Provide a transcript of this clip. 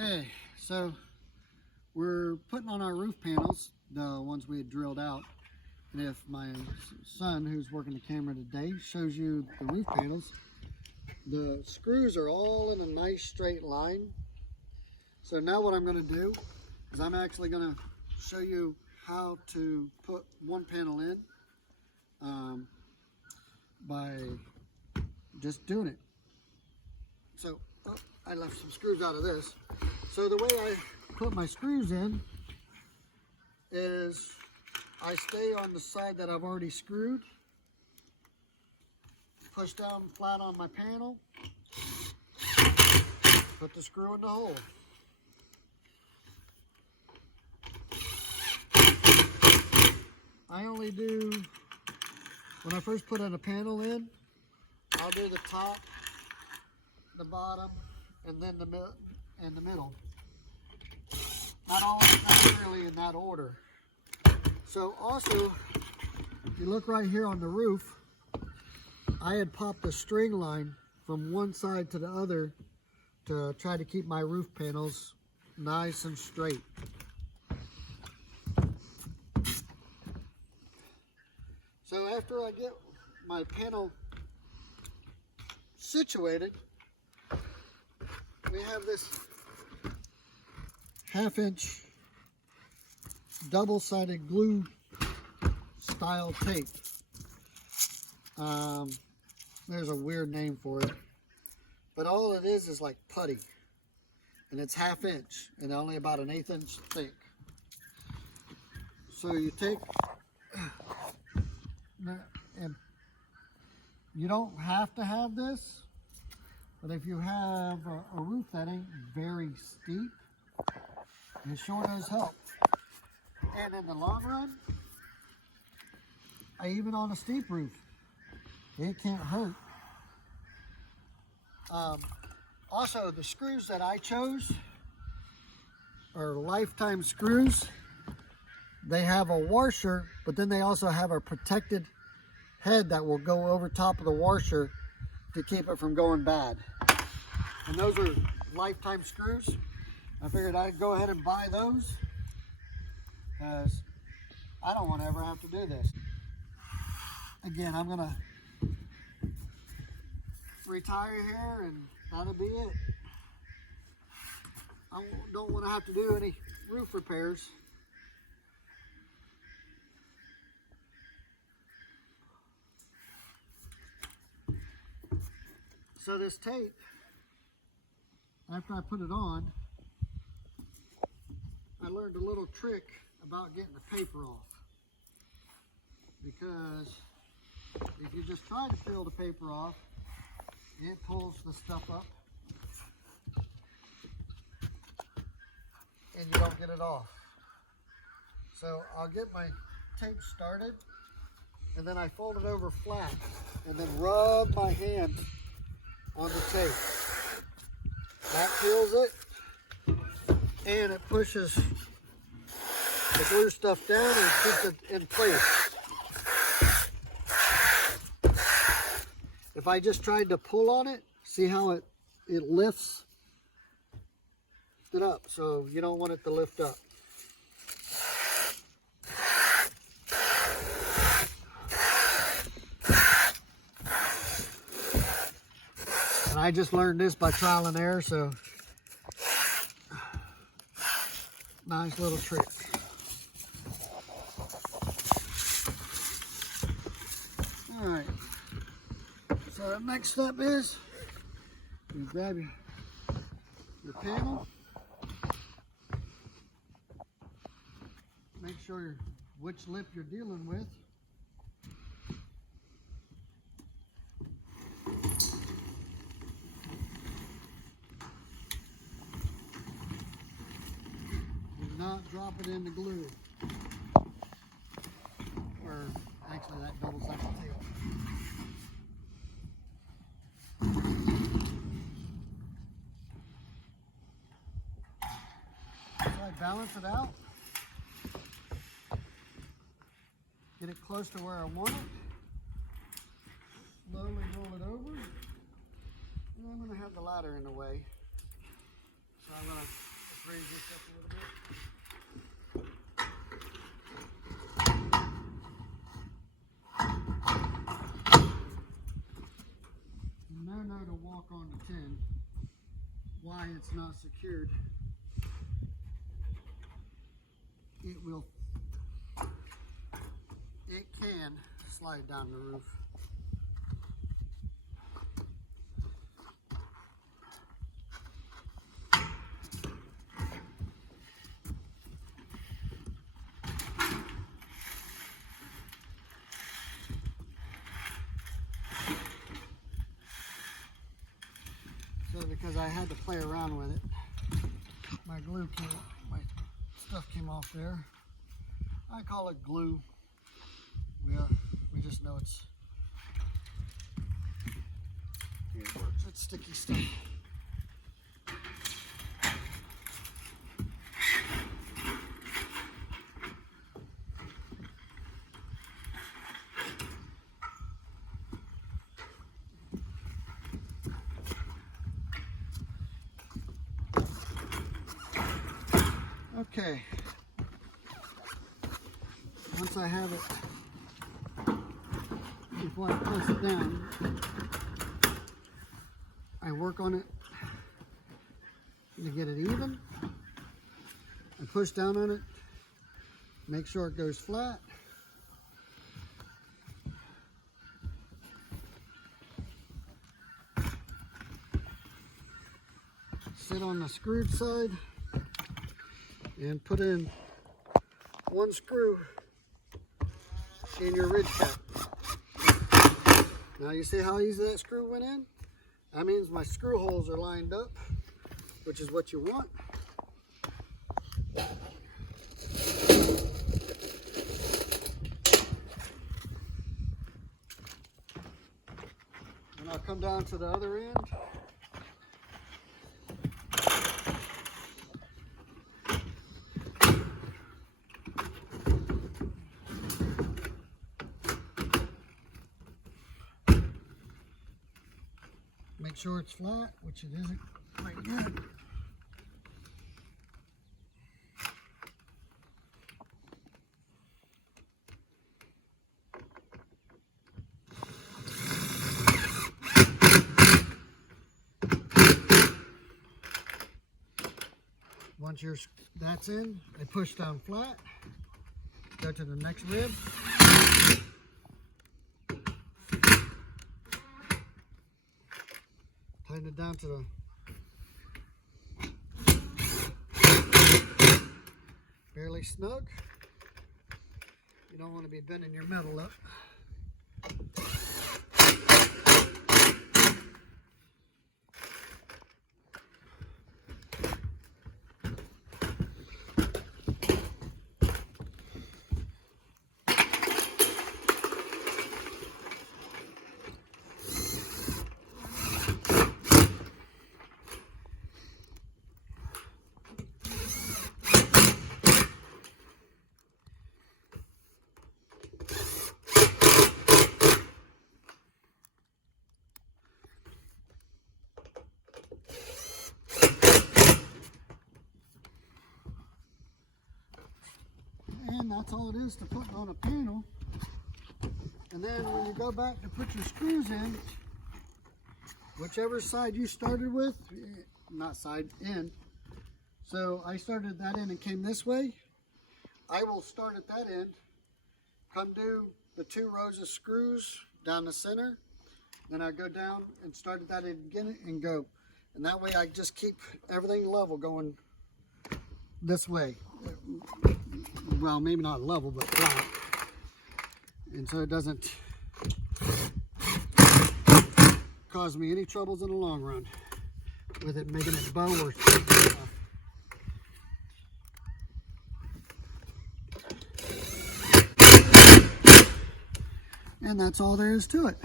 Hey, so we're putting on our roof panels, the ones we had drilled out. And if my son, who's working the camera today, shows you the roof panels, the screws are all in a nice straight line. So now what I'm going to do is I'm actually going to show you how to put one panel in by just doing it. So I left some screws out of this. So the way I put my screws in is I stay on the side that I've already screwed, push down flat on my panel, put the screw in the hole. I only do, when I first put in a panel in, I'll do the top, the bottom, and then the middle. Not always necessarily in that order. So also, if you look right here on the roof, I had popped a string line from one side to the other to try to keep my roof panels nice and straight. So after I get my panel situated, we have this 1/2-inch double-sided glue style tape. There's a weird name for it, but all it is like putty, and it's 1/2 inch and only about an 1/8 inch thick. So you take, and you don't have to have this, but if you have a roof that ain't very steep, it sure does help. And in the long run, even on a steep roof, it can't hurt. Also, the screws that I chose are lifetime screws. They have a washer, but then they also have a protected head that will go over top of the washer to keep it from going bad. And those are lifetime screws. I figured I'd go ahead and buy those because I don't want to ever have to do this. Again, I'm going to retire here and that'll be it. I don't want to have to do any roof repairs. So this tape, after I put it on, I learned a little trick about getting the paper off. Because if you just try to peel the paper off, it pulls the stuff up and you don't get it off. So I'll get my tape started and then I fold it over flat and then rub my hand on the tape. That peels it and it pushes the glue stuff down and keeps it in place. If I just tried to pull on it, see how it lifts it up, so you don't want it to lift up. And I just learned this by trial and error, so nice little trick. All right. So the next step is you grab your panel, make sure which lip you're dealing with. Do not drop it in the glue, or actually that double-sided tape. Balance it out, get it close to where I want it, slowly roll it over, and I'm going to have the ladder in the way, so I'm going to why it's not secured. It can slide down the roof. So because I had to play around with it, my stuff came off there. I call it glue. We just know it's sticky stuff. Okay, once I have it, before I press it down, I work on it to get it even. I push down on it, make sure it goes flat. Sit on the screwed side and put in one screw in your ridge cap. Now you see how easy that screw went in? That means my screw holes are lined up, which is what you want. And I'll come down to the other end. Make sure it's flat, which it isn't quite yet. Once that's in, I push down flat, go to the next rib. Tighten it down to the barely snug. You don't want to be bending your metal up. And that's all it is to put on a panel. And then when you go back to put your screws in, whichever side you started with, not side, end. So I started that end and came this way. I will start at that end, come do the 2 rows of screws down the center. Then I go down and start at that end again and go. And that way I just keep everything level going this way. Well, maybe not level, but flat. And so it doesn't cause me any troubles in the long run with it making it bow or stuff. And that's all there is to it.